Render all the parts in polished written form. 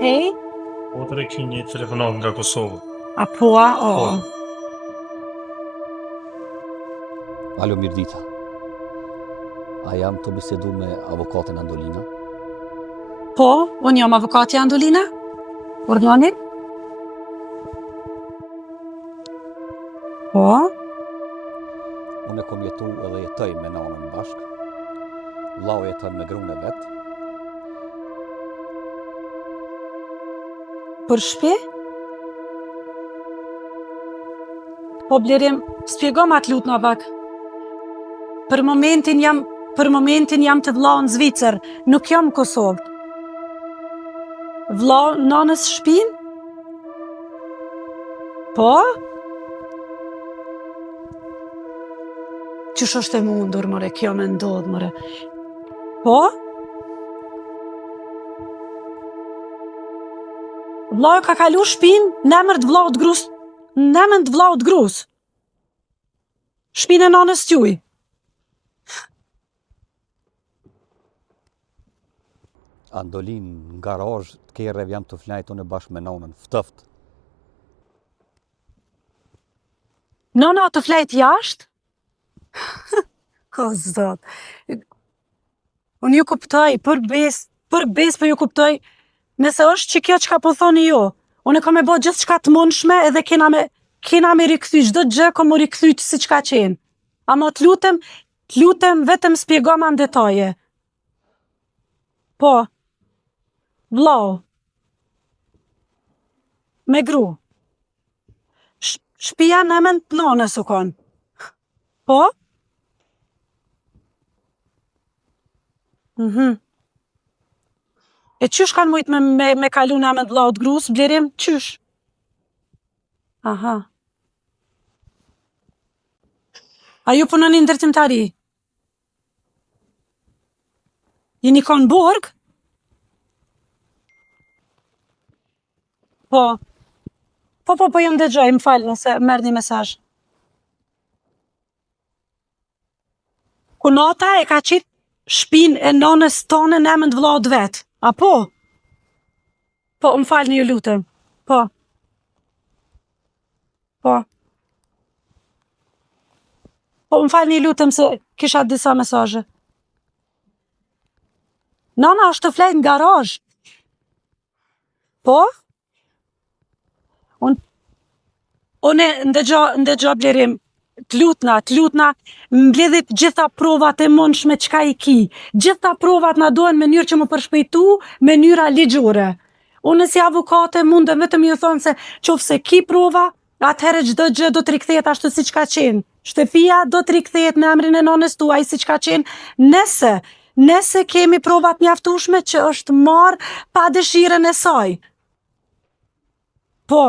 Hej, Po të reki një telefonat nga Kosovë. a po, Alo, mirë dita. A jam të bisedu me avokatën Andolina? po, unë jam avokati Andolina. Urdhoni? Po, Unë e kom jetu edhe jetoj me nanën bashkë. Vllau jeton me gruën e vetë. për shpi? Po Blerim, spjego ma të lutë në pak. Për momentin jam të vllau në Zvicër, nuk jam në Kosovë. Vllau nanës shpin? Po? Qysh është e mundur, more, kjo me ndodh, more. Po? Vllau ka kalu shpin në emër të vllaut grus. Në emër të vllaut grus. Shpinë e nanës t'juj. Andolin në garazh të kerrev jam të flajt unë bashkë me nanën, ftëft. Nona të flajt jashtë? Ko zot. Unë ju kuptoj, për bes, po ju kuptoj, nëse është që kjo që ka po thoni ju, unë e kam e bo gjithë qka të mundshme edhe kena me rikthy, çdo gjë kom u rikthy si qka qenë. Ama të lutem vetëm spjego ma në detaje. Po, vllau, me gru, shpia në emën të nanës u kon. Po? E qysh kanë mujt me kalu në emën të vllaut grus, Blerim, qysh? Aha. A ju punon në ndërtimtari? Jeni konë burg? Po. Po jam dëgjoj, më falë nëse merr një mesazh. Kunata e ka qit shpinë e nanës tonë në emën të vllaut vet. A po? Po, më falni ju lutem. Po. Po, më falni ju lutem se kisha disa mesazhe. Nana është të flejt në garazh. Po? Unë ndëgjo Blerim, të lutna, mbledhit gjitha provat e mundshme çka i ki. Gjitha provat na duhen në mënyrë që më përshpejtu mënyra ligjore. Unë si avokate mundem vetëm ju thonë se qofse ki prova, atëherë çdo gjë do të rikthehet ashtu siç ka qenë. Shtëpia do të rikthehet në emrin e nanës tuaj siç ka qenë. Nëse kemi provat mjaftueshme që është marrë pa dëshirën e saj. Po.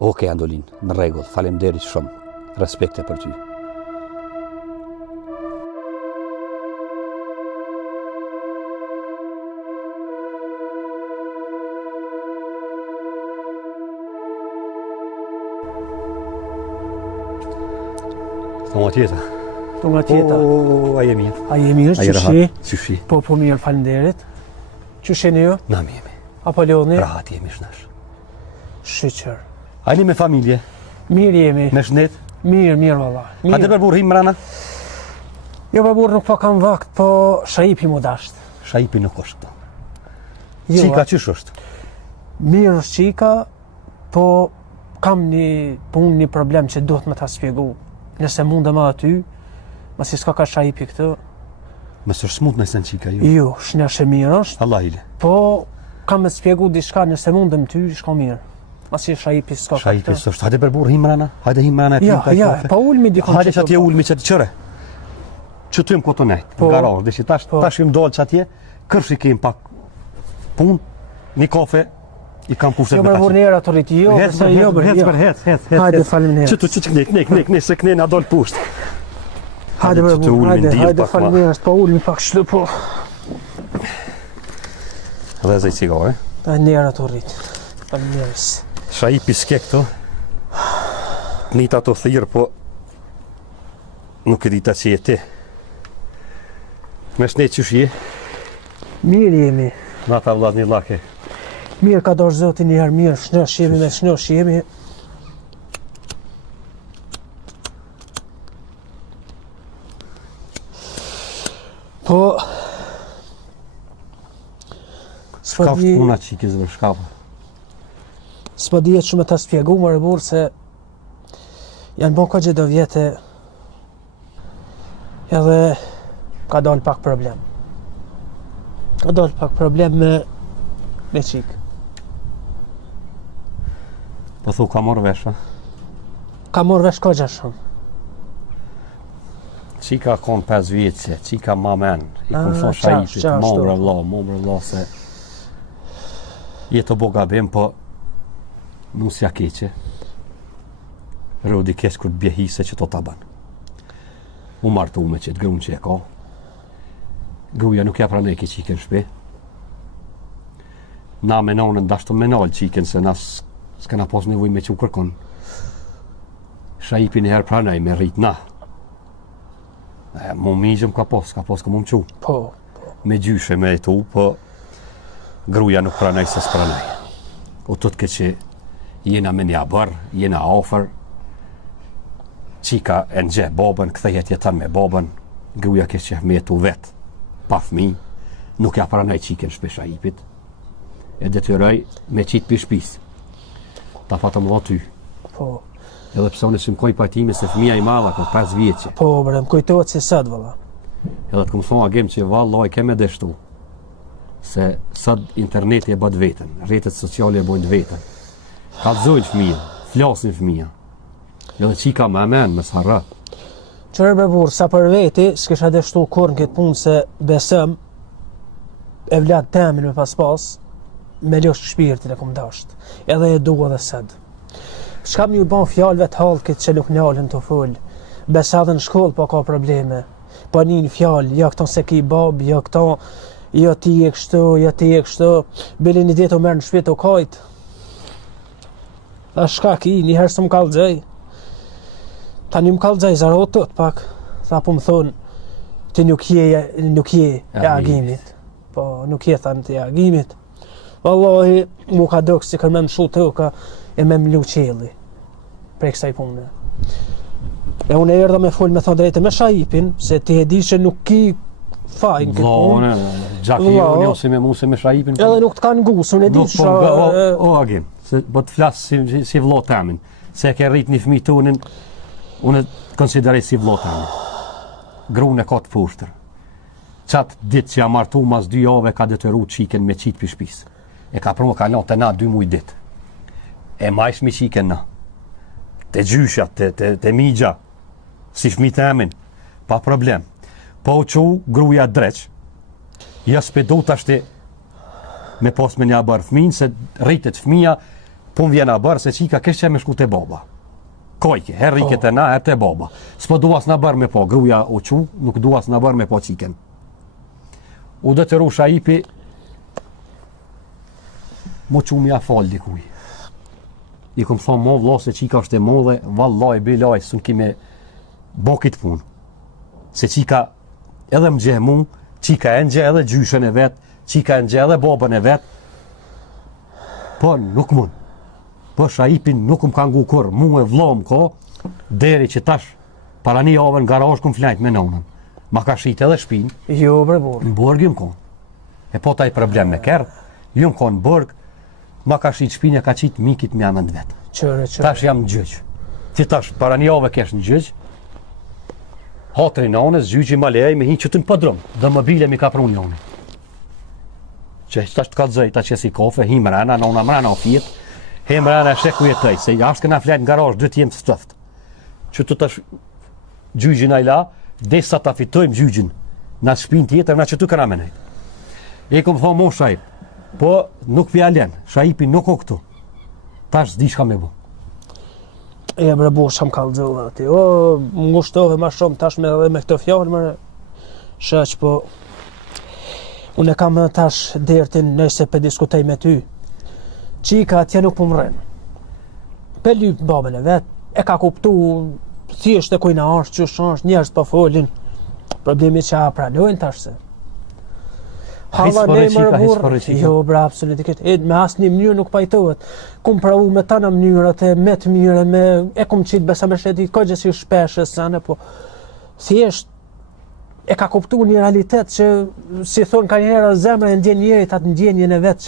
Okej, Andolin, në rregull, faleminderit shumë. Respekte për ty. Thonë tjeta. A je mirë? A je mirë, qyshi? Qyshi? Po mirë, faleminderit. Qysheni ju? Na mi jemi. Apolloni? Rahat jemi shnash. Shqyqër. Ani me familje? Mirë jemi. Me shnet? Mirë, valla. A të për burë him mrana? Jo për burë nuk po kam vakt, po shajipi mu dasht. Shajipi nuk është këto. Jo, Qika qysh është? Mirë është qika, po kam një problem që duhet me ta spjegu. Nëse mundem aty, masi s'ka ka shajipi këtë. Mësë është smut nëse në qika ju? Jo, shnesh e mirë është. Allah ile. Po kam me spjegu diçka nëse mundem ty, shka mirë. Masi shajipi s'ka ka këtë. Shajipi s'është. Hajde për burë him mrana? Hajde him mrana e pim ka i kafe? Pa ulmi dikon Hajde që atje ulmi që të qëre. Që të jëm këto nejtë, në garazh, dhe që tash jëm dollë që atje, kërshi kem pak punë, një kafe, i kam kushtet me ta që. Jo për vurnera të rriti, jo, Hec. Hajde, faleminderit. Që nek, se këne nga dollë pusht. Hajde për vurnera, hajde faleminderit, pa ulmi pak shlu, po. Dhe zaj cigare. Nera të rriti, faleminderit. Shajipi s'ke këto, nita të thirë, po nuk e dita që je ti. Me shnet që shje, Mirë jemi. na ta vllaz një lake. Mirë ka dorë Zoti një herë mirë, shnosh jemi me shnosh jemi. Po... S'ka puna qikës vë shkapa. S'po dihet shumë ta spjegu më rëburë se janë bon ka gjithë do vjetë edhe ka dalë pak problem. Ka dalë pak problem me qikë. Po thu ka morë vesh, ha? Ka morë vesh ka gjashëm. Qika kon 5 vjeqe, qika ma men, i kun thonë shajipit, momre vla, se jetë o bo gabim, po nusja keqe, rodi keq kur të bjehise që to ta ban. U martu me që të grunë që e ka, gruja nuk ja pranej ke qiken shpe, na me nonën dashtë të menal qiken, se na s'kena pos nevoj me që u kërkon. Shajipin e herë pranej me rrit na. Mu migjëm ka pos ka mu më qu. Po. Me gjyshe me e tu, po gruja nuk pranaj se s'pranaj. O të ke që jena me nja bërë, jena ofër, qika e nxeh babën, kthejet jetan me babën, gruja ke që me e tu vetë, pa fmi, nuk ja pranaj qiken shpesha ipit, e detyroj me qitë për shpis, ta fatëm dhe ty. Po. Edhe pëse unë që më koj pajtime se fëmija i madha, ka 5 vjeqe. Po, bre, më kujtohet si sëtë, vëlla. Edhe të këmë thonë agem që vallaj keme deshtu, se sëtë interneti e bët vetën, rrjetet sociale e bojnë vetën. Ka të zojnë fëmija, flasin fëmija. Edhe qika me amen, me s'harra. Qërë bre burë, sa për veti, s'kisha deshtu kur në këtë punë se besëm, e vlad temin me pas, me ljosh shpirtin e kom dasht. Edhe e dua dhe sëtë. Shka më ju ban fjallëve të halë këtë që nuk njallën të full. Besa dhe në shkollë po ka probleme. Po një fjallë, jo këton se ki babë, jo këton, jo ti e kështu, jo ti e kështu. Bili një ditë u merë në shpit u kajtë. Tha shka ki, njëherë së më kalëgjej. Ta një më kalëgjej, zarotët pak. Tha po më thonë, ti nuk je e agimit. Po nuk je thanë të e agimit. Wallahi, mu ka dëkë si kërme më shu të ka, e me mlu qeli prej kësaj pune. E unë e erdha me full me thonë drejtë me shajipin, se ti e di që nuk ki fajnë këtë punë. Gjaki jo një ose me mu se me shajipin. Edhe nuk të kanë gusë, unë e di që... O agim, se po të flasë si vlo temin, se ke rrit një fëmi të unë konsiderej si vlo temin. Grunë e ka të pushtër. Qatë ditë që ja martu mas 2 jave ka detyru qiken me qitë për shpis. E ka prunë ka lanë të na 2 muj ditë. E majsh mi qiken na, të gjysha, të migja, si fmi të emin, pa problem. Po u qu gruja dreq, ja s'pedu t'ashti me pos me nja bërë fmin, se rritet fmija, pun vjena bërë, se qika kesh që me shku të baba. Kojke, her riket e na, her të baba. S'po duas na bërë me po, gruja u qu, nuk duas na bërë me po qiken. U detyru shajipi, mo qu mja fal dikuj. I kom thonë mo vlo se qika është e modhe, vallaj, bilaj, sun kime bo kitë punë. Se qika edhe më gjeh mu, qika e nxeh edhe gjyshen e vetë, qika e nxeh edhe babën e vetë, po nuk mund. Po shajipin nuk më kanë gu kur, mu e vlo më ko, deri që tash, para një javë në garaj këm flajt me nonën. Ma ka shit edhe shpin. Jo, bre burë. Në burg ju më konë. E po taj problem me kërë, ju më konë në burg, ma ka shit shpinja ka qitë mikit me amën vetë. Qëre. Tash jam në gjyq. Ti tash, para një ove kesh në gjyq, hatri nanës, gjyqi ma lejaj me hinë që të në pëdrum, dhe më bile mi ka prunë njoni. Që tash të ka të zëj, ta që si kofe, hi mrena, nona mrena o fjet, he mrena e sheku jetëj, se ashtë këna flajt në garaj, dhe t'jem të stëft. Që të tash gjyqin a i la, dhe sa ta fitojmë gjyqin, na shpin tjetër, na që të këna menajt. E kom thonë mo shajip, po nuk pjalen, shajipi nuk o këtu. Tash s'di shka me bu. E bre bu, sham kallëzove ati. O, më ngushtove ma shumë tash me këto fjallë, mërë. Shaq, po... Unë e kam tash dertin nëse për diskutej me ty. Qika atje nuk po më rrenë. Për lyp babën e vetë, e ka kuptu thjesht e kujna është, qësh është, njerës po folin. Problemi që a pranojnë tash se. Halla për ne qika, mërë hes për burë. qika. Jo, bra, absolutisht. Me asë një mënyrë nuk pajtohet. Kum pravu me tana mënyrët e me të mire, e kum qitë besa me shetit, ko gjësi shpeshe, sane, po thjesht e ka kuptu një realitet që, si thonë ka njëherë zemra e ndjen njerit atë ndjenjën e vetë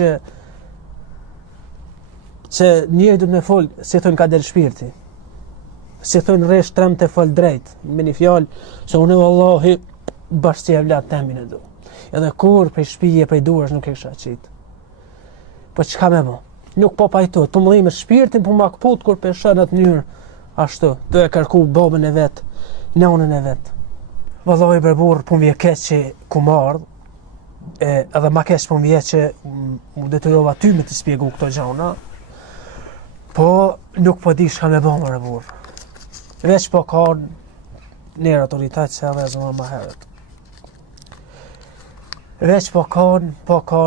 që njëri du të me folë, si thonë ka del shpirti. Si thonë resh trem të folë drejt, me një fjallë, se unë vallahi bashkë si e vlatë temin e du. Edhe kur prej shpije, prej duash nuk e kisha qitë. Po çka me mo? Nuk po pajtot, po më dhime shpirtin, po më akput kur pesha në të njërë, ashtu, do e kërku babën e vetë, nonën e vetë. Vallahi bërburë, po më vje keq që ku mardë, edhe ma keq po më vje që më detyrova ty me të spjegu këto gjana, po nuk po di shka me bo më rëburë. Veç po ka njerë autoritet që edhe e zëma ma herët. Veç po ka,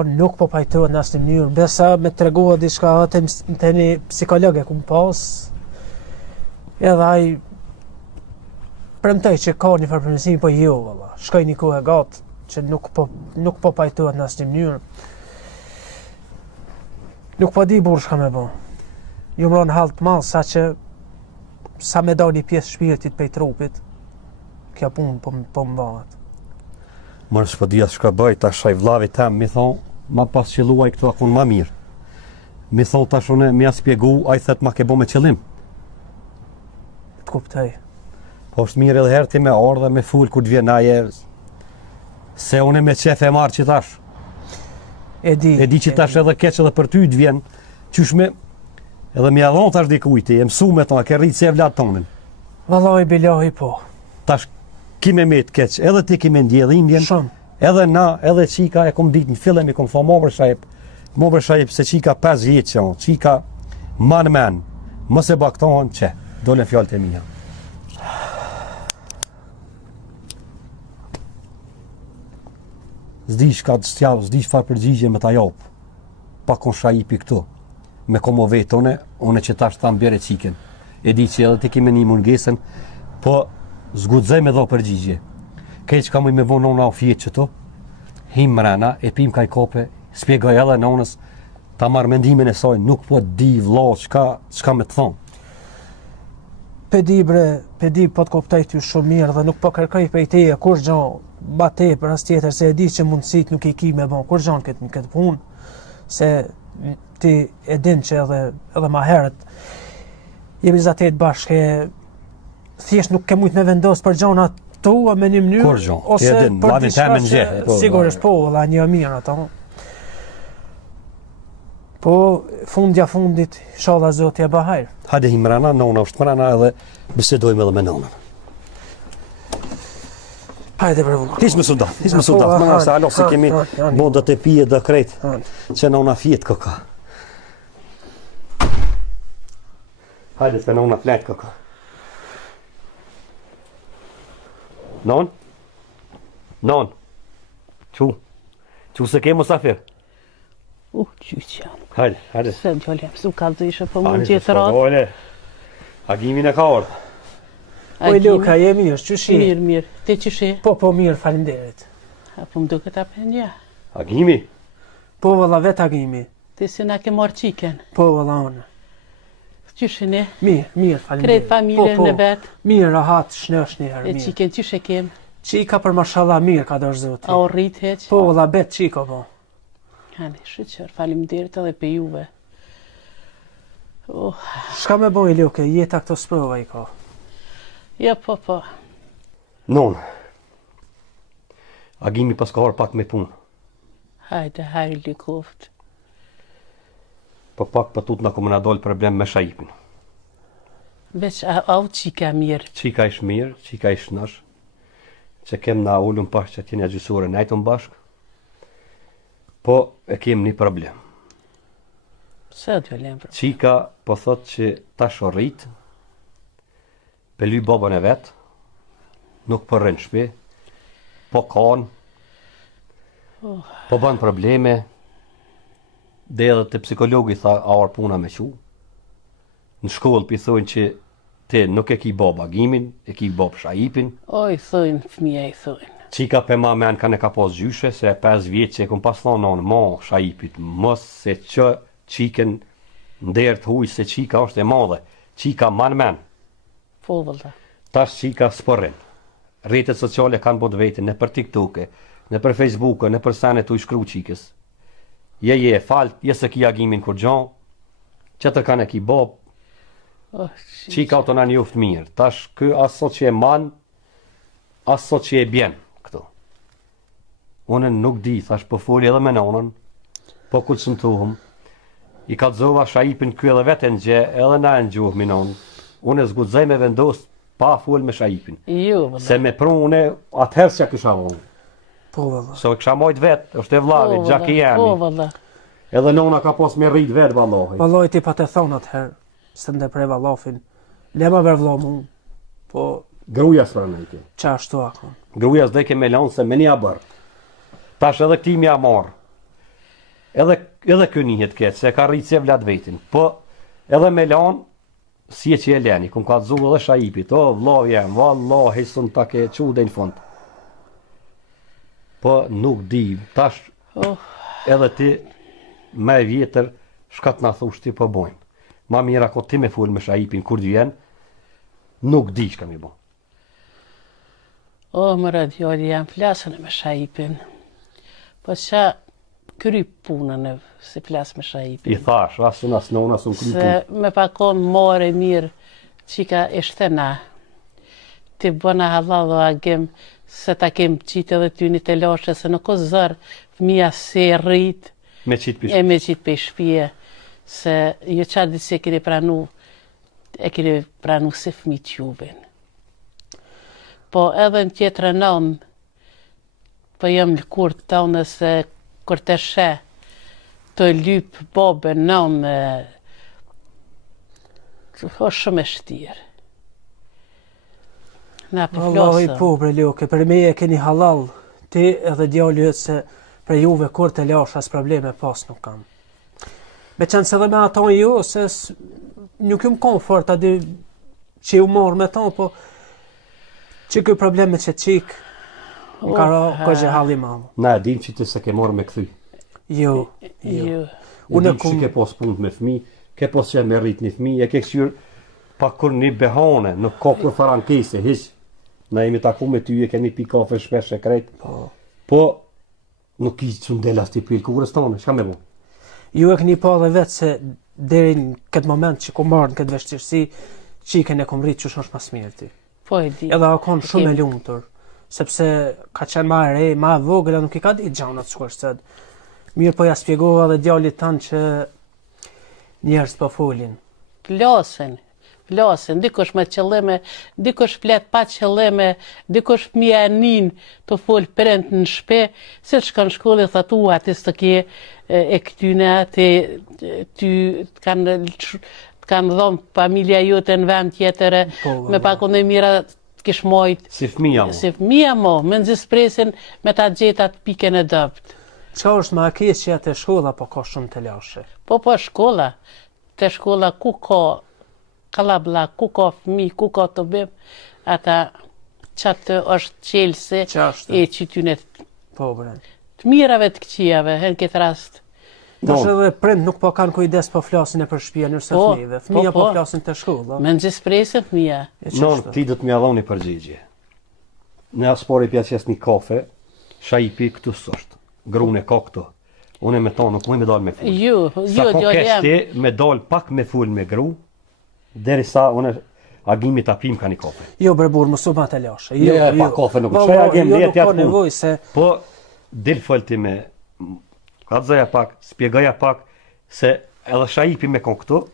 nuk po pajtohet në asnjë mënyrë. Besa me treguar diçka të një psikologe ku më pas, edhe ai premtoj që ka një përpërmësim, po jo, valla. Shkoj një kohë e gatë, që nuk po pajtohet në asnjë mënyrë. Nuk po di burë shka me bo. Ju më ronë halë të malë, sa me da një pjesë shpirtit pej trupit, kjo punë po më bëhet. Mërë s'po dhja shka bëj, ta shaj vlavi tem, mi thonë, ma pas qëlluaj këtu akun ma mirë. Mi thonë ta shune, mi a spjegu, a i thet ma ke bo me qëllim. Të kuptoj. Po është mirë edhe herë ti me ardhe, me full, kur të vjen aje, se une me qef e marë që tash. E di që tash edhe keq edhe për ty të vjen, qyshme, edhe mi adhon tash dikujti, e mësu me tonë, ke rritë se e vlatë tonin. Vallahi billahi po. Tash kime me të keq, edhe ti kime ndje dhe indjen, Shumë. edhe na, edhe qika, e kom ditë në fillem, i kom thonë mobër shajp, se qika 5 jetë që onë, qika man, mëse baktohen që, dole fjallët e mija. Zdi shka të stjavë, zdi shfar përgjigje me ta jopë, pa kon shajipi këtu, me komo vetone, une që tash thamë bjere qiken, e di që edhe ti kime një mungesën, po zgudzaj me dho përgjigje. Kej që ka muj me vonë nona o fjetë që to, him mrena, e pim kaj kope, spjegoj edhe nonës, ta marrë mendimin e saj, nuk po di vlo, qka me të thonë. Pedi po të kuptoj ty shumë mirë dhe nuk po kërkoj për i teje, kur gjon, ba te për as tjetër, se e di që mundësit nuk i ki me bon, kur gjon këtë punë, se ti e din që edhe ma herët, jemi zatet bashkë, thjesht nuk ke mujt me vendos për gjonat tua me një mënyrë, Kur gjon, ose ti e din, për lavin diçka temen që gje, sigurisht po, dhe një mirë ato. Po, fundit, inshallah Zoti e bahajrë. Hajde himrana, nona është mrena edhe bisedojmë edhe me nonën. Hajde brevu. Hiç më sudat, mëna se alo se kemi modat e pije dhe krejt, që nona fjetë këka. Hajde se nona fletë këka. Non, që se ke musafir? Qyqja. Hajde. Se më qëllë jam, su kalë ishe po mund gjithë ratë. Ole, agimin e ka orë. Oj Luka, je mirë, qyshi? Mirë. Te qyshi? Po mirë, faleminderit. Po më duke ta pendja. Agimi? Po valla vet agimi. Te si na ke marë qiken. Po valla unë. Qyshini? Mirë, faleminderit. Krejt familjen në vetë. Mirë, rahat, shnesh një herë, E mirë. qiken qyshe kem? Qika për mashallah mirë ka dorë Zoti. A o rrit heq? Po valla bet qiko po. Hani, shqyqër, faleminderit edhe pe juve. Shka me boj Luke, jeta këto sprova i ka. Ja, po. Non. Agimi pas ka orë pak me punë. Hajde, likoft. Po pak pëtut na komë na dollë problem me shajipin. Veç, au qika mirë. Qika ish mirë, qika ish nash, që kem na ullum pash që tjenja gjysore najton bashk, po e kem një problem. Se t'jo lem për? Qika po thot që tash o rrit, pely babën e vetë, nuk po rrën shpe, po kanë, po ban probleme, dhe edhe të psikologi tha a orë puna me qu. Në shkollë pi thojnë që ti nuk e ki bab agimin, e ki bab shajipin. Oj, thojnë, fëmija i thojnë. Qika për ma men ka pas gjyshe, se 5 vjetë që e kom pas thonë nonë, ma Shaipit, mos se që qiken ndërë të huj, se qika është e madhe, qika man men, Po, vëlla. tash qika s'përrin. Rrjetet sociale kanë bot vetin, në për TikTok-e, në për Facebook-e, në për sene të i shkru qikës. Je falt, se ki agimin kur gjon, qëtër kanë e ki bob, Oh, qika të në njoftë mirë. Tash kë aso që e man, aso që e bjen këto. Unë nuk di, thash po foli edhe me nonën, po kulsumtuhëm. I ka zova Shaipin ky edhe vetë në gje, edhe na në gjuhë mi nonë. Unë e zgudzaj me vendos pa fol me Shaipin. Jo, vëlla. Se me pru unë atëherë që kisha unë. Po valla. So kisha mojt vetë, është e vlavi, gjaki Po, jemi. vëlla. Edhe nona ka pas me rrit vetë vallohi. Valloj ti pa të thonë atëherë, se ndë prej vallafin, lema ver vlo mu, po Gruja s'pra në ike. qa ashtu akon. Gruja s'dhe ke me lanë se me një bërë. Tash edhe këti mja marë. Edhe kë njët ketë, se ka rritë se vlad vetin. Po edhe me lanë, si e që e leni, këm ka të zuë edhe Shaipit, o vlo jem, vallahi sën ta ke qude në fund. Po nuk di, tash Oh, edhe ti me vjetër, shkat na thush ti po bojmë. Ma mira ko ti me full me Shaipin kur d'vjen, nuk di shka mi bo. më radioli jam flasën me Shaipin. Po qa kry punën e si flas me I Shaipin. thash, asun as nona, asun kry Se me pakon more mirë qika e shtena. Ti bëna halal o agim se ta kem qitë edhe ty një të lashe, se nuk o zërë fëmija se rrit me qitë pish. e me qitë për shpije. Se jo qa ditë se e keni pranu se fëmi t'jubin. Po edhe në tjetër nëmë, po jam lëkur të tonë se kur të she, të lyp babën nëmë, o shumë e shtirë. Na për Wallahi flasëm. po bre Ljoke, për me e keni halal, ti edhe djali yt se për juve kur të lash as probleme pas nuk kam. Me qenë se dhe me ata jo, se nuk jum komfort adi që ju marrë me ta, po që këj probleme që qik, më ka ra ka gjehali mamë. Na e dim që ti se ke morë me këthy. Jo, Jo. Unë Unë dim që ke pos punë me fmi, ke pos që me rrit një fmi, e ke këshyr pa kur një behane, nuk ka kur farankese, hiq. Na jemi taku me ty, e kemi pi kafe shpesh e krejt. Po, nuk i që ndelas t'i pil kurës tonë, shka me bu? ju e këni pa dhe vetë se deri në këtë moment që ku marrë në këtë vështirësi, qiken e kom rritë që është mas mirë ti. Po e di. Edhe akon shumë e lumtur, sepse ka qenë ma e re, ma e vogël, nuk i ka ditë gjanat shkuar sëtë. Mirë po ja spjegova dhe djalit tanë që njerëz po folin. Flasin, dikush me qëllime, dikush flet pa qëllime, dikush fëmija e nin të fol prent në shpe, se të shkon shkollë thatu atë së ke e këtyne, ty kanë dhënë familja jote në vend tjetër, Po, me pakon e mira kish mojt. Si fmija mo. Si fëmija mo, me nëzispresin me ta gjetat piken e dëpt. Qa është ma keq që atë shkolla, po ka shumë të lashe. Po shkolla, te shkolla ku ka kalabla, ku ka fëmi, ku ka të bim, ata qatë është qelëse Qashtë. e qytynet Po bre. të mirave të këqijave, në këtë rast. Tash edhe prind nuk po kanë kujdes po flasin e për shtëpia nërse Po, fëmijëve. Fëmija po, po po. flasin të shkolla. Me nëzispresin fëmija. E Non, qashtu. ti do të mja dhoni përgjigje. Në aspori pja qes një kafe, Shaipi këtu sështë. Grune ka këtu. Unë me tonë nuk me dalë me full. Jo, Sa ko djali kesh jam. ti me dalë pak me full me gru, deri sa unë agimi ta pim ka një kafe. Jo bre burr, mos u ma të lashe. Jo, pa kafe nuk. Shaj agim jo, letë nuk ka jatë punë. nevojë se Po, dil fëlti me, ka të zëja pak, spjegaja pak, se edhe Shaipi me kon këtu,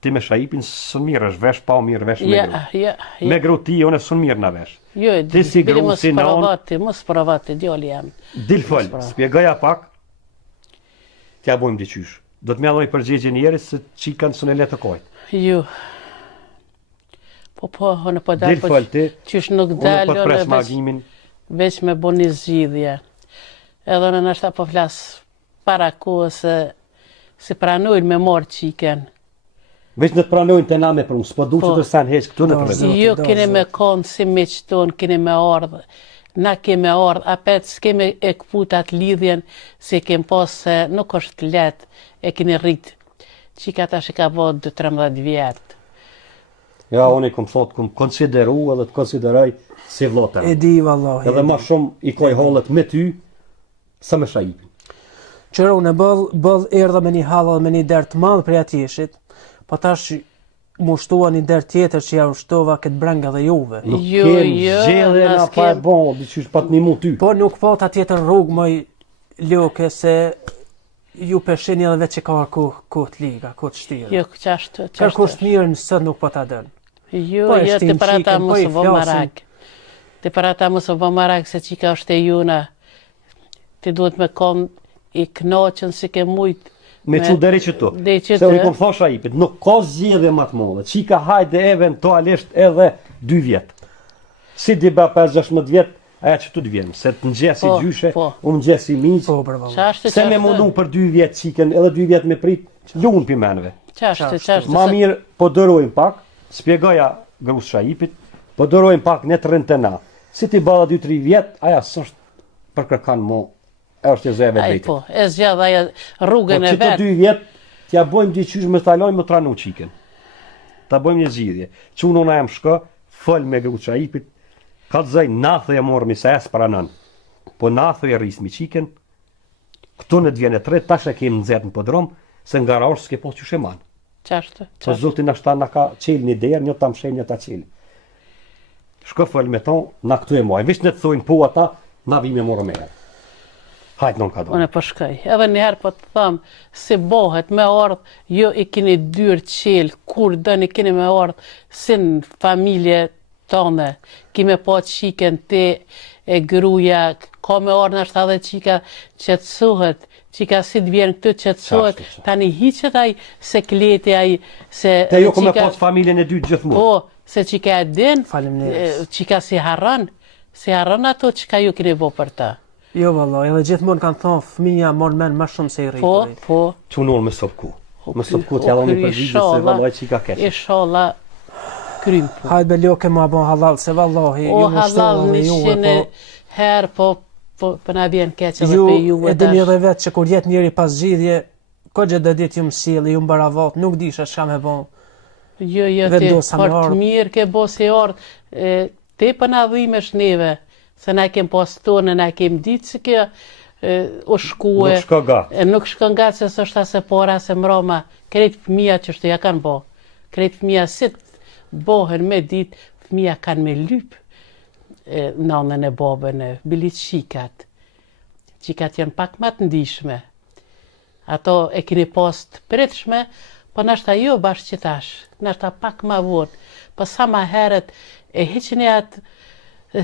ti me Shaipin së mirë është vesh, pa mirë vesh me gru. Ja. Me gru ti, unë së mirë në vesh. Jo, Ti si bile gru, si non. mos provati, djali jam. Dil fëll, spjegaja pak, t'ja bojmë diqysh. Do të mjalloj përgjigje njerës se qikan së në letë të kojtë. Jo. Po, unë po Dil dalë, po fëll ti, qysh nuk unë dalë, po të pres unë magimin. veç me bo një zgjidhje. Edhe në nështë po flas para kohës se si pranojnë me marë qiken. Veç në të pranojnë të na me prunë, s'po du që Po. të sen heq këtu në përveç. Zotë, Jo do, keni me zotë. konë si me qëton, keni me ardhë na keme ardhë, apet s'keme e këputat lidhjen, se kem pas se nuk është let, e keni rritë. Qika tash e ka bo 12-13 vjetë. Ja, unë i kom thot, kom konsideru edhe të konsideroj si vlotën. E di vallahi. Edhe ma shumë i koj hallet me ty, sa me Shaipin. Qërone, bëll erdha me një hallë me një derë të madhë për atjeshit, po tash mu shtua një derë tjetër që ja ushtova këtë branga dhe juve. Nuk Jo, kem jo, zgjedhje na nas pa e kem- bon, diqysh pat një mu ty. Po nuk po ta tjetër rrugë më loke se ju peshini edhe vetë që ka kohë të liga, kohë të shtirë. Jo, qashtë. Kërkush të mirë në sët nuk po ta dën. Jo, Po e jo, shtim të para ta qiken, po mos i vë flasin. marak. Të para ta mos vë marak se qika është e juna. Ti duhet me kom i knoqën si ke mujt. Me që deri që tu. Deri që Se unë i tu, kom thosha Shaipit, nuk ka zgjedhje më të madhe. Qika hajde eventualisht edhe 2 vjet. Si di ba 5-16 vjet, aja që tu të vjen. Se të ngjesi Po, gjyshe, po. unë ngjesi miq. Po për valla. qashtë, Se me mundu për 2 vjet qiken, edhe 2 vjet me prit, lunë pi menve. Qashtë. Ma mirë, po dërojmë pak, spjegoja grus Shaipit, po dërojmë pak ne të rëntena. Si ti bada 2-3 vjet, aja s'është për kërkan mu, e është e zeve Aj drejtë. po, e zgjadh aja rrugën Po e që të vetë. 2 vjet, t'ja bëjmë diqysh me stalojmë më tranu qiken. Ta bëjmë një zgjidhje. Që unë jam shko, fol me grus Shaipit, ka të zëj, nathë e mormi se es para nën. Po nathë e rrismi qiken, këtu në të vjene 3, tash e kemë nëzet në podrom, se nga raosh s'ke pos që sheman. Qashtë. Po zotin ashta na ka qelë një derë, një ta mshem, një ta qelë. Shko fol me ton, na këtu e mojnë. Vish në të thojnë po ata, na vime morë me herë. Hajtë non ka do. Unë po shkoj. Edhe njëherë po të thëmë, se bohet me ardhë, jo i keni dyrë qelë, kur dëni keni me ardhë, si në familje tonë, kime po qiken te e gruja, ka me ardhë nështë edhe qika qetësohet, qika si të vjen këtu qetësohet, Qashtu, tani hiqet ai sekleti ai, se Te jo ku me qika- pas familjen e dytë gjithmonë. Po, se qika e din, Faleminderit. qika si harran ato qika ju keni bo për ta. Jo valla, edhe gjithmonë kanë thonë fëmija morën men më shumë se i Po, rrituri. po. Që unë me sopku. Me sopku t'ja dhoni për vizit se vallaj që i ka kesh. Inshallah, krym po. Hajde be loke ma bon halal se vallahi O ju më halal shtonë dhe juve 100 herë, po na vjen keq edhe ju pe juve e dini tash. edhe vetë që kur jetë njeri pas zgjidhje, ko gjë dhe ditë ju më sjellë, ju më baravat, nuk disha çka me bon. Jo, Dhe ti dosa me fort ardh. mirë ke bo si ardh, te për na dhimesh neve, se na kem pas tonë, na kem ditë se kjo u shkue. Nuk shko ga. Nuk shkon nga se s'është as e para se mroma. Krejt fëmija që shtu ja kanë bo. Krejt fëmija si të bohen me ditë, fëmija kanë me lyp nanën e babën e bilit qikat. Qikat janë pak ma të ndishme. Ato e keni pas të pritshme, po nashta jo bashkë që tash. Nashta pak ma vonë. Po sa ma herët e hiqeni atë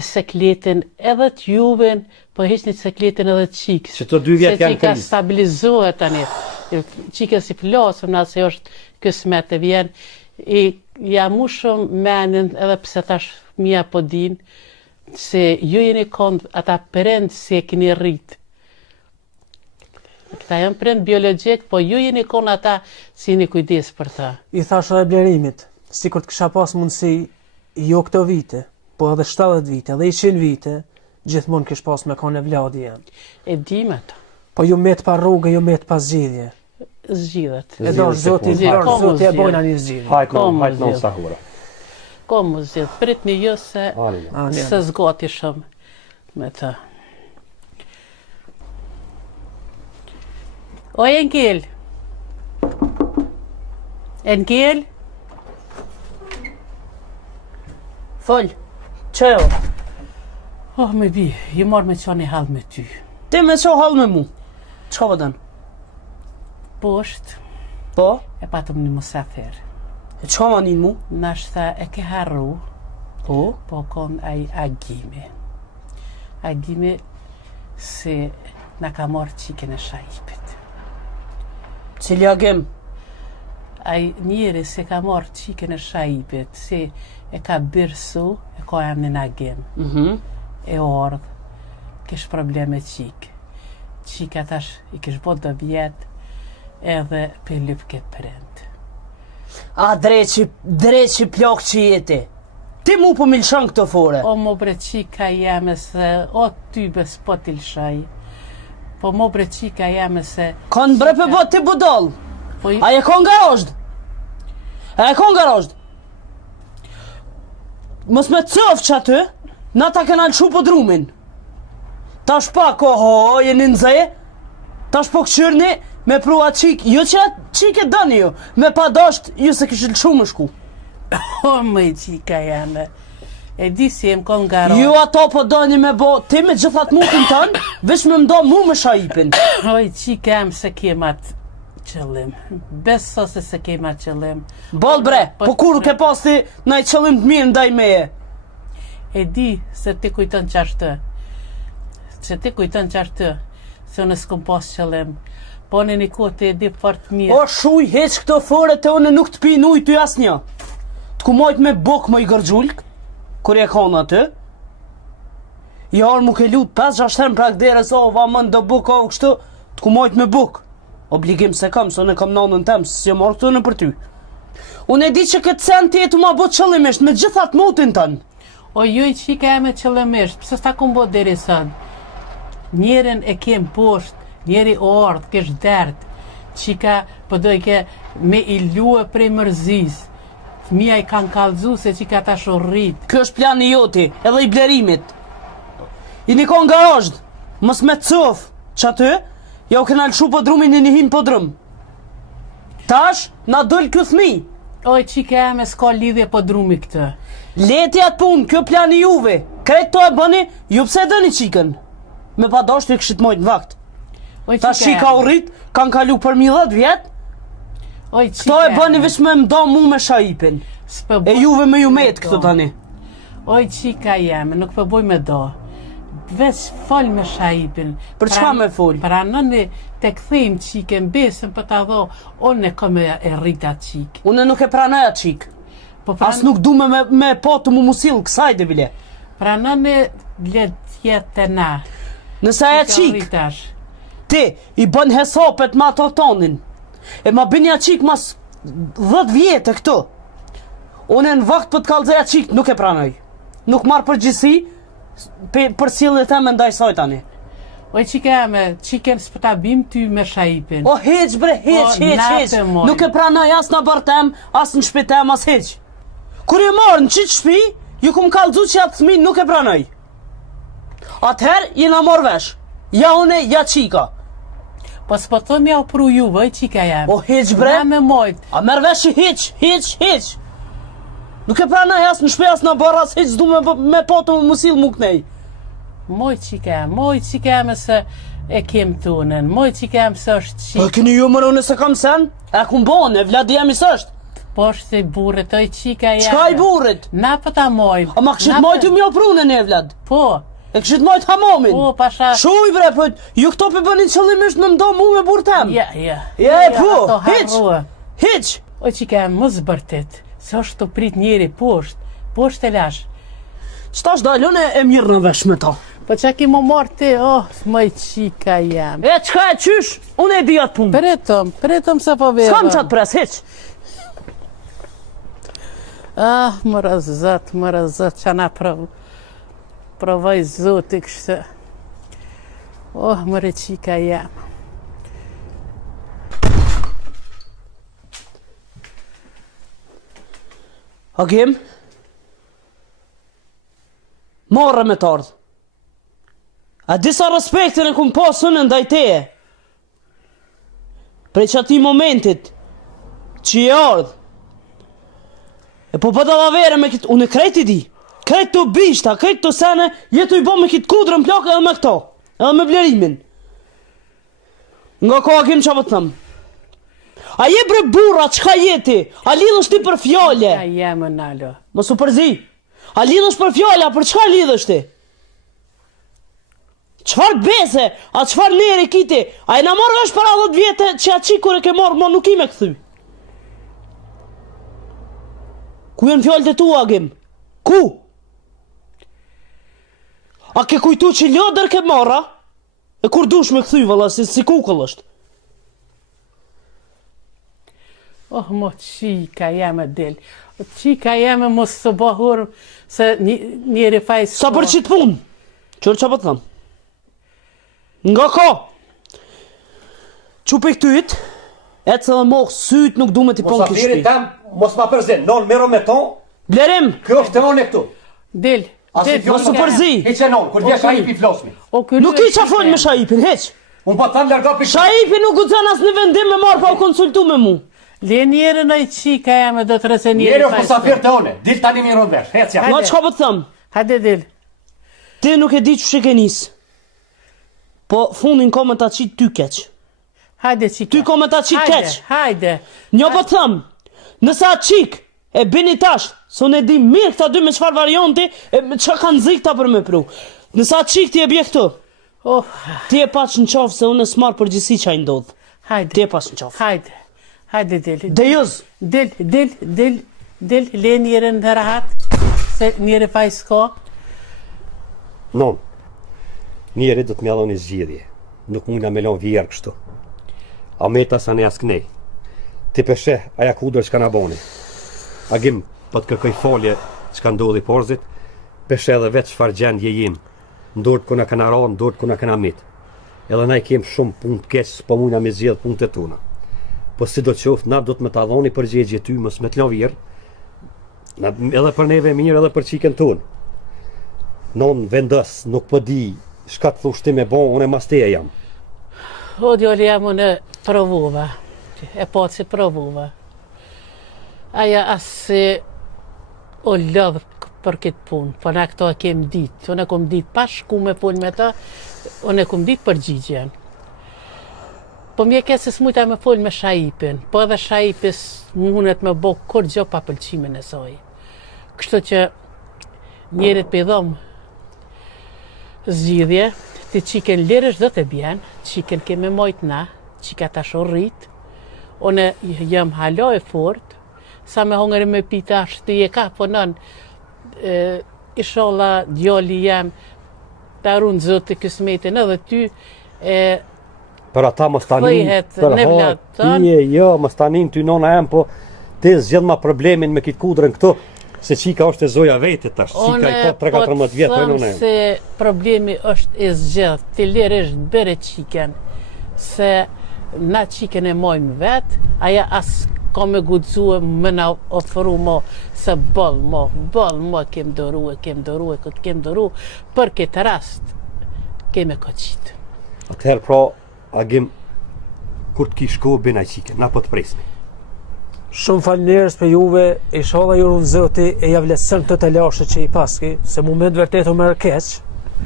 sekletin edhe të juven, po hiqni sekletin edhe të qikës. Që të 2 vjet Se janë qika krizë. stabilizohet tani. Qika si flasëm na se është kësmet e vjen. Ja mu shumë menin edhe pse tash fëmija po din, se ju jeni kond ata prind si e keni rrit. Këta janë prind biologjik, po ju jeni kon ata si jeni kujdes për ta. I thash edhe blerimit, si kur të kisha pas mundësi, jo këto vite, po edhe 70 vite, edhe 100 vite, gjithmonë kish pas me kone vladi jam. E di me ta. Po ju met pa rrugë, ju met pa zgjidhje. Zgjidhet. E do Zgjidhje zoti, se punë. zoti e Zgjidhje. bojna një zgjidhje. Hajtë non, Komu hajtë non zgjedh. sahura. Ko mu zgjidh, pritni jo se Amin. se zgati shumë me ta. O Engel. Engel, Fol, që jo? oh me bi, ju marrë me qani halë me ty. Ti me qo halë me mu? Qa vëdën? Poshtë, Po? e patëm një musafir. E qa ma një mu? Nashta e ke harru, Po? po kon ai agime. Agime se na ka marrë qikën e Shaipit. Cili agim? Ai njeri se ka marrë qikën e Shaipit, se e ka birsu, e ka emnin agim. E ardh, kish probleme qik. Qika tash i kish bot do vjet, edhe për lyp këtë prind. A dreqi plak që jeti? Ti mu po milshon këtë fore. O mo bre qika jeme se, o ty bes po t'i lshaj. Po mo bre qika jeme se... Kanë bre për bot ti budol. Po i... A e kon garozht? A e kon garozht? Mos me cëf që aty, na ta kena lëshu po drumin. Tash pa koho, jeni nëzë, tash po këqyrni me prua qik, jo që qik e dëni ju, me pa dasht ju se kishë lëshu më shku. O më i qika jeme. E di si jem kon garo. Ju ato po dëni me bo, ti me gjithat mutin tënë, vish me mdo mu me shajipin. O i qika jem se kemat qëllim. Beso se kemat qëllim. Bol bre, po kur ke pasti na i qëllim të mirë ndaj meje. E di se ti kujton qashtë. Se ti kujton qashtë. Se unë s'kom pas qëllim. Po në një kohë e di fort mirë. O shuj, heq këto fore të une nuk të pin ujë ty asnjë. Të ku mojt me buk më i gërgjullk, kur e kona aty. Jarë mu ke lut 5-6 herë prak deres, o va mën do buk, o kështu, të ku mojt me buk. Obligim se kam, se unë kam nanën tem, se marrë këtu në për ty. Unë e di që këtë sen ti e të ma bot qëllimisht me gjithat motin tënë. O ju i qika e me qëllimisht, pëse s'ta kom bot deri sot. Njerën e kem poshtë, njeri o ardhë, kesh dert. Qika pëdoj ke me i luë prej mërzis. Fëmija i kanë kallëzu se qika ta shorrit. Kjo është plani joti, edhe i blerimit. I një konë garozht, mos me cof, që aty, ja u kena lëshu po drumin e një hin po drum. Tash, na dëll kjo thmi. Oj, qika e me s'ka lidhje po drumi këtë. Leti atë punë, kjo plani juve. Krejt to e bëni, ju pse dëni qikën. Me pa dasht të këshit mojt në vakt. Oj, Ta shika u rrit, kanë kalu për 10 vjet. Oj, Këto e bëni vish me mdo mu me shajipin. E juve me ju met këto tani. Oj, qika jeme, nuk përboj me do. Veç fol me shajipin. Për çka me fol? Pra nëni të këthejmë qike, besën për ta dho, unë e kom e rrita qik. Unë nuk e pranaj atë qik. Po As nuk du me po të mu musil kësaj dhe bile. pra nëni let jetë të na. Nëse aja qik, Rritash. ti i bën hesapet ma ato tonin. E ma bënja qik mas 10 vjetë këtu. Unë në vakt për të kalëzëja qik nuk e pranoj. Nuk marë përgjithsi për sillet e me ndaj saj tani. Oj, qika me, qiken s'pë ta bim ty me shajipin. O heq bre, heq. natë moj. Nuk e pranoj as në bartem, as në shpitem, as heq. Kur e marë në qitë shpi, ju kum kalëzu që atë thmin nuk e pranoj. Atëherë jena marrë vesh. Ja une, ja qika. Po s'po thëm ja u pru juve, oj, qika jam. O heq bre. Na me mojt. A merë vesh i heq. Nuk e pranoj as në shpi, as në barë, as heq, s'du me po të musil mu kënej. Moj qika jam se e kem tunën. Moj qika jam se është Po qik. keni ju mërë unë se kam sen? E kum bon, e vladi jam i sështë. Po është i burrit, oj, qika jam. Qka i burit? Na për ta mojt. A ma këshit mojt ju mjo prunën e vlad. Po, E këshit mojt hamomin. po, pasha. Shuj bre, po ju këto për bënin qëllimisht me mdo mu me burtem. Ja. Ja, po, ato hiq. harrua. Hiq. Oj, qika jam më zbërtit. Se është të prit njeri poshtë e lash. Qta është dalun e mirë në vesh me ta. Po qa ki më marrë ti, më qika jam. E qka e qysh, unë e di atë punë. Pretëm se po veva. S'kam qatë pres, hiq. Ah, më rëzët, që na provoj zoti kështë. Oh, më reqika jam. Agim? Marrë me të ardhë. A disa respektin e kum pasën e ndaj teje. Prej që ati momentit që i ardhë. E po pëta da vere me këtë, unë e krejt i di. Krejt të bishta, krejt të sene, jetu i bo me këtë kudrën plakë edhe me këto. Edhe me blerimin. Nga ko Agim që po të thëmë. A je bre burra, qka jeti? A lidhësht ti për fjale? Ja jam në nalo. Mos u përzi. A lidhësh për fjala, për çka lidhësh ti? Çfar bese, a çfar neri kiti? A e na marrë vesh para 10 vjetë që atë qikur e ke marrë, ma nuk i me këthy. Ku janë fjalët e tua, Agim? Ku? A ke kujtu që lodër ke marra? E kur dush me këthy, valla, si kukull është. Oh, mo qika jam e del. Qika jeme mos të bahur se njeri faj s'ka. Sa për qitë punë? Qërë që po të thëmë? Nga ka? Që për këtyt, e të dhe mohë syt nuk du me t'i pon kështë Mosafirin shpi. tem, mos ma përzin, non mero me ton, Blerim, kjo është të non e këtu. Del. mos të përzi. Hiq e non, kur vjesh a i pi flosmi. Nuk i qa folë me Shaipin, heq. Unë po të thamë lërga për Shaipi nuk u zënë asë në vendim me marë pa u konsultu me mu. Le njerë në i qika jeme do të rëse njeri njeri është mosafir të one, dil tani mi rënë vesh, hecja. Ma që ka po të thëmë? Hajde del. Ti nuk e di që shike nisë. Po fundin ka me ta qitë ty keq. Hajde qika. Ty ka me ta qitë keq. Hajde. Një po të thëmë, nësa qik e bini tash, so ne di mirë këta dy me qfar varianti, e me qa kanë zik ta për me pru. Nësa qik ti e bje këtu, Oh, ti e pash në qafë se unë e smarë përgjësi që a i ndodhë. hajde. Ti e pash në qafë. Hajde. Hajde del. Dejëz, Del, le njerën në rahat, se njerë faj s'ka. Non, njeri do të mjallon një zgjidhje, nuk mujna me lon vjerë kështu. A meta sa ne asknej. Ti peshe, aja kudër që ka na boni. Agim, po të kërkoj folje që ka ndodhi porzit, peshe edhe vetë çfarë gjendje jim. Ndurët kuna kana ra, ndurët kuna kana mit. Edhe na i kem shumë punë të keq, po mujna me zgjedh punët e tuna. Po si do të qoftë, na do të me ta dhoni përgjigje ty, mos me të lon vjerë. Na edhe për neve mirë, edhe për qiken tunë. Non vendos, nuk po di, shka të thush ti me bon, unë e masteja jam. O djali jam unë provova. E po që provova. Aja asë o lodhë për këtë punë, po na këto e kem ditë. Unë e kom ditë pa shku me punë me ta, unë e kom ditë përgjigjen. Po mje ke se s'mujta me folë me Shaipin, po edhe Shaipis mundet me bo kur gjo pa pëlqimin e soj. Kështu që njerit për dhom zgjidhje, ti qiken lirësh do të bjen, qiken keme mojt na, qika ta shorrit, une jam halo e fort, sa me hongër me pita ashtë e ka, po nën, isholla djali jam, ta runë zotë kësmetin edhe ty, Për ata mos tanin, Thuhet, për ne ha, vlatën. ti e jo, mos tanin ty nona em, po ti zgjedh ma problemin me kitë kudrën këtu, se qika është e zoja vetit tash, qika i ka 3-14 vjetë, e nona em. se problemi është i zgjedh, ti lirisht bere qiken, se na qiken e mojmë vetë, aja as ka me gudzue me na ofru mo se bol mo, kem doru, për këtë rast, keme ka qitë. Atëherë pra, agim, kur të kish kohë bina i qike, na po të presmi. Shumë falënderës për juve, inshallah ju runë zoti e javlesën të të lashe që i paski, se moment vërtet u merë keq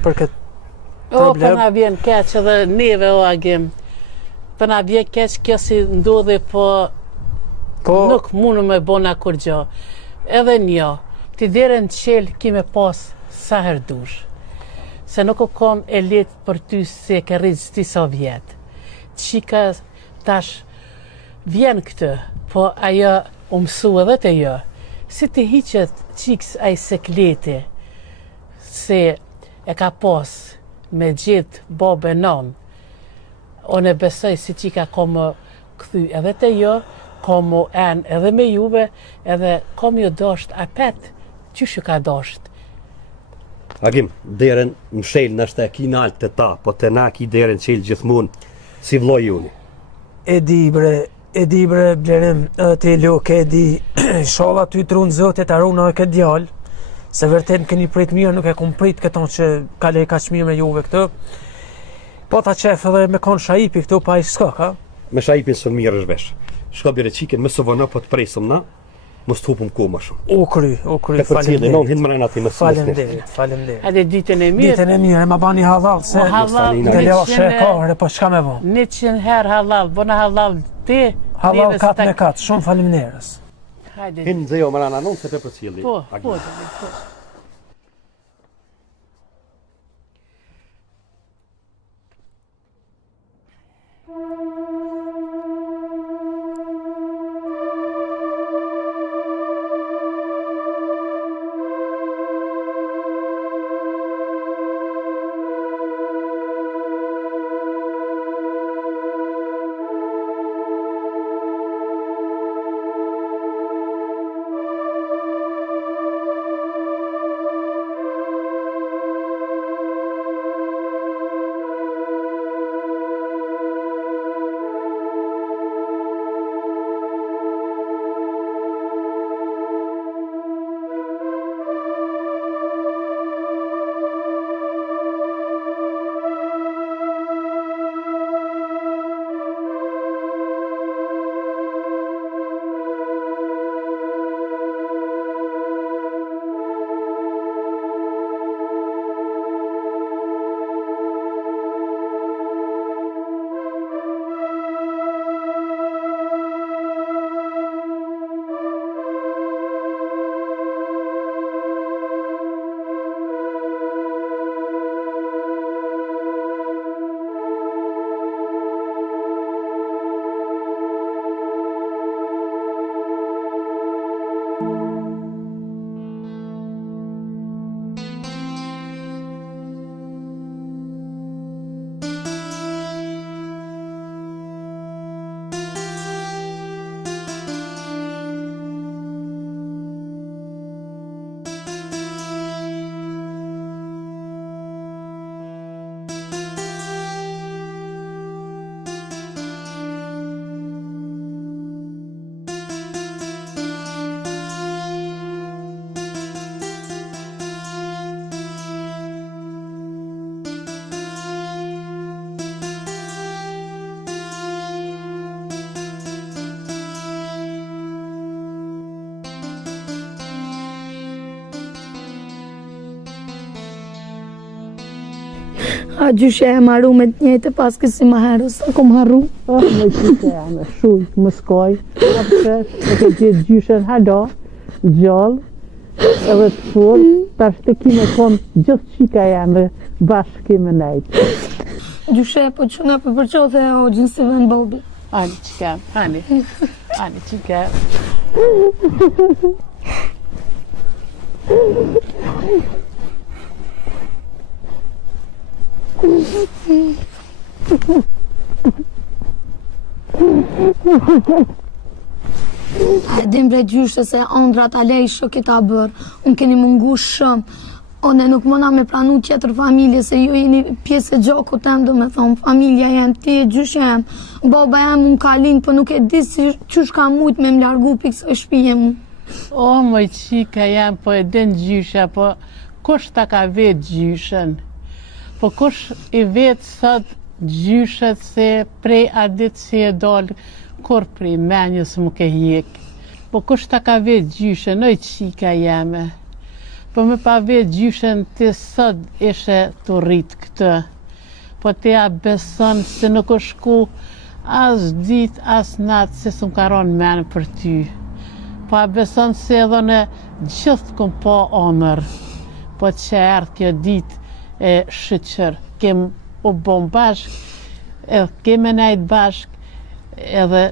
për këtë O, për problem. na vjen keq edhe neve o agim. Për na vjen keq kjo si ndodhi, po nuk mundu me bona kur gjo. Edhe një, ti derën qelë ki me pas sa her dush. Se nuk o kom e letë për ty se ke rritë ti sa vjetë. Qika tash vjen këtë, po ajo u mësu edhe të jo. Si ti hiqet qiks aj sekleti, se e ka pas me gjithë babë non, unë e besoj si qika ka më këthy edhe të jo, ka më enë edhe me juve, edhe ka më jo dasht apet, qysh ju ka dasht. Agim, deren mshel nështë e ki naltë të ta, po të na ki deren qelë gjithmonë, si vloj juni. E di bre Blerim, edhe ti Luke, e di, inshallah ty të runë zotit a runë edhe këtë djallë, se vërtet në keni prit mirë, nuk e kom prit këton që kale ka qmirë me juve këtë. Po ta qef edhe me kon Shaipi këtu, pa i s'ka, ka? Me Shaipin së mirë është vesh. Shka bire qiken, më së vënë, po të presëm na, mos të hupëm ku më shumë. U kry, Të përcili, non hinë mërën ati më së Faleminderit. Edhe ditën e mirë, Ditën e mirë, e ma bani halal, se o halal, të lashe e kare, po shka me bon. 100 herë halal, bona halal ti. Halal neve kat se ta- me kat, shumë faleminderës. Hajde, Hinë dhe jo mërën anon se të përcili. po, Agim. po. A gjyshe e marru me të njëjtë pas kësi ma herë, sa kom harru. Me qyte e me shumë, më skoj, e ke gjithë gjyshen hada, gjallë, edhe të forë, tash të kime konë gjithë qika jame bashkë kime nejtë. Gjyshe po që në përqothe o gjënsi vën bobi. Ani qika, ani qika. E dim bre gjyshe se ondrat alej shok ta bërë, unë keni mungu shumë. One nuk mëna me pranu tjetër familje, se ju jeni pjesë e gjoku tem, do me thonë, familja jem, ti e gjyshe jem. Baba jem unë ka linë, për nuk e di si qysh ka mujt me më largu pikës e shpije mu. O, moj qika jam, po e den gjysha, po kush ta ka vetë gjyshen? Po kush i vetë sot gjyshet se prej a ditë si e dollë, kur prej menjës më ke hjek. Po kush ta ka vetë gjyshen, oj qika jame. Po me pa vetë gjyshen të sot ishe të rritë këtë. Po të ja beson se nuk është shku as dit, as natë, se s'm ka ronë menë për ty. Po a beson se edhe në gjithë kom pa onër. Po që erdhë kjo dit e shqyqër, kem u bon bashk, edhe kem e nejt bashk, edhe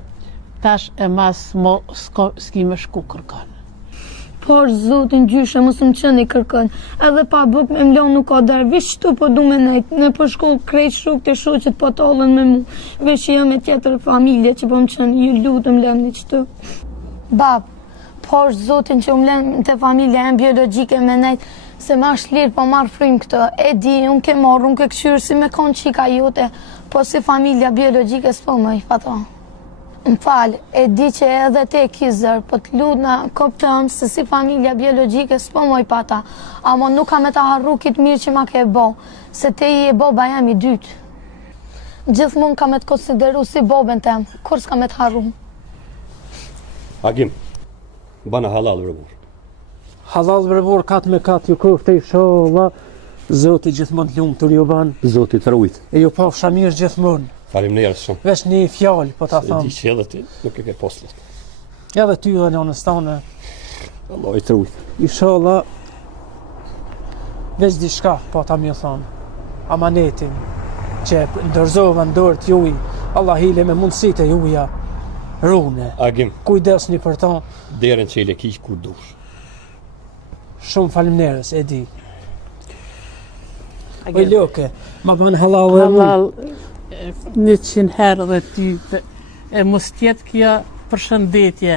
tash e mas s'ki me shku kërkon. Por zotin gjyshe mësë më qëni kërkën, edhe pa buk me mlon nuk ka der, vish qëtu po du me nejt, në për shkoll krejt shuk të shoqet po tollën me mu, vish jam e tjetër familje që po më qëni, ju lutëm lemni qëtu. Bab, por zotin që më lem të familje e biologike me nejt, se ma shlirë po marë frim këtë, e di, unë ke marrë, unë ke këshyrë si me konë qika jote, po si familja biologike s'po më i fato. Më falë, e di që edhe te kizër, po të ludna koptëm se si familja biologike s'po moj pata, ama nuk ka me ta harru kitë mirë që ma ke bo, se te i e boba jam i dytë. Gjithmonë ka me të konsideru si boben tem, kur s'ka me të harru. Agim, bana halal rëbur. Halal vërbor katë me katë ju kofte i sholla, Zoti gjithmonë të lumë të ju banë. Zoti të rujtë. E ju pa fshamirë gjithmonë. Faleminderit shumë. Vesh një fjallë, po ta E di thamë. që edhe ti nuk e ke poslet. Edhe ty dhe në onestane. Allah i të rujtë. Inshallah, veç diçka, po ta mi thonë. Amanetin, që ndërzova në dorët juj, Allah hile me mundësit e juja. Rune, Agim, kujdesni për ta. derën që i le kish kur dush. Shumë faleminderes, e di. Oj loke, ma ban halal e Halal 100 herë dhe ty, e mos tjetë kjo përshëndetje,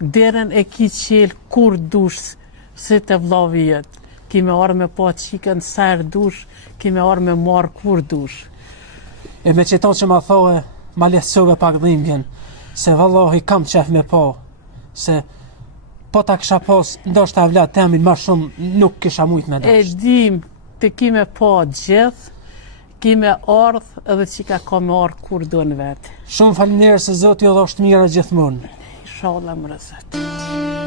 derën e ki qelë kur dush, si të vllavi jetë. Ki me orë me pa qikën sërë dush, ki me orë me marë kur dush. E me qëto që ma thoe, ma lesove pak dhimbjen, se vallahi kam qef me pa, se po ta kisha pas, ndoshta vlat temin ma shumë nuk kisha mujt me E dash. dim, të ki me pa gjithë, ki me ardhë edhe qika ka me ardhë kur do në vetë. Shumë faleminderit se Zoti ju dhosh të mira gjithmonë. Inshallah më rëzët.